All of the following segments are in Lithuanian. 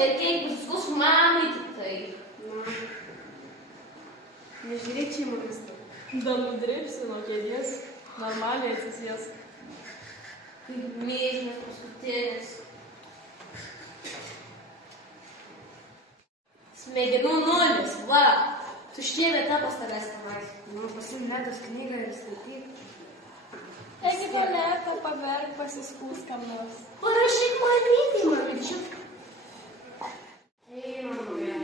verkėjai pasiskus mamai tik tai. Na, nežiūrėk čia į manis. Dar nudrėpsi nuo kėdės, normaliai atsisės. Kaip mėžinės paskutinis. Smegenų nulis, va. Tuščia vieta pas tavęs tenais. Nu, pasiim Netos knygą ir skaityk. Egi Violeta, paverk, pasiskūs kam nors. Parašyk mamytei, mamyčiuk. Ei, mamė.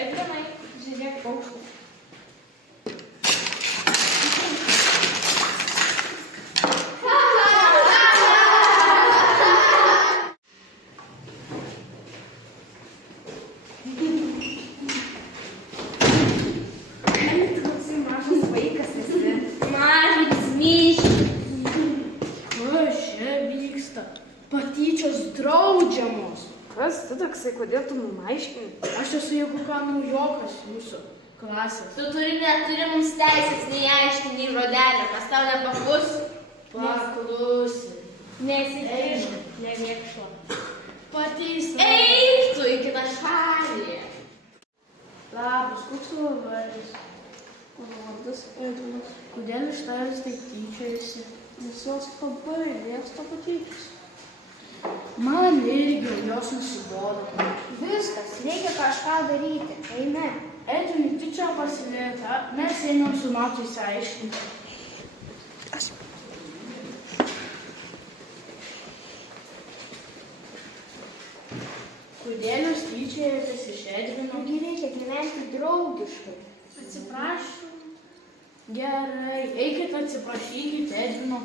Edvinai, žiūrėk paukštį. Patyčios draudžiamos. Kas tu toksai, kodėl tu mum aiškini? Aš esu jeigu ką naujokas jūsų klasės. Tu neturi mums teisės nei aiškiai, nei žodelio, mes tau nepaklusi. Paklusi. Nesikišk, neviekšla. Pateista. Eik tu į kitą šalį. Labas, koks tavo vardas? Mano vardas Edvinas. Kodėl iš tavęs taip tyčiojasi? Nes jos labai mėgsta patyčias. Man irgi jos nusibodo. Viskas, reikia kažką daryti. Eime. Edvinai, tu čia pasilėta. Mes einam su Matu įsiaiškinti. Kodėl jūs tyčiojatės iš Edvino? Nagi reikia gyventi draugiškai. Atsiprašau. Gerai, eikit atsiprašykit Edvino.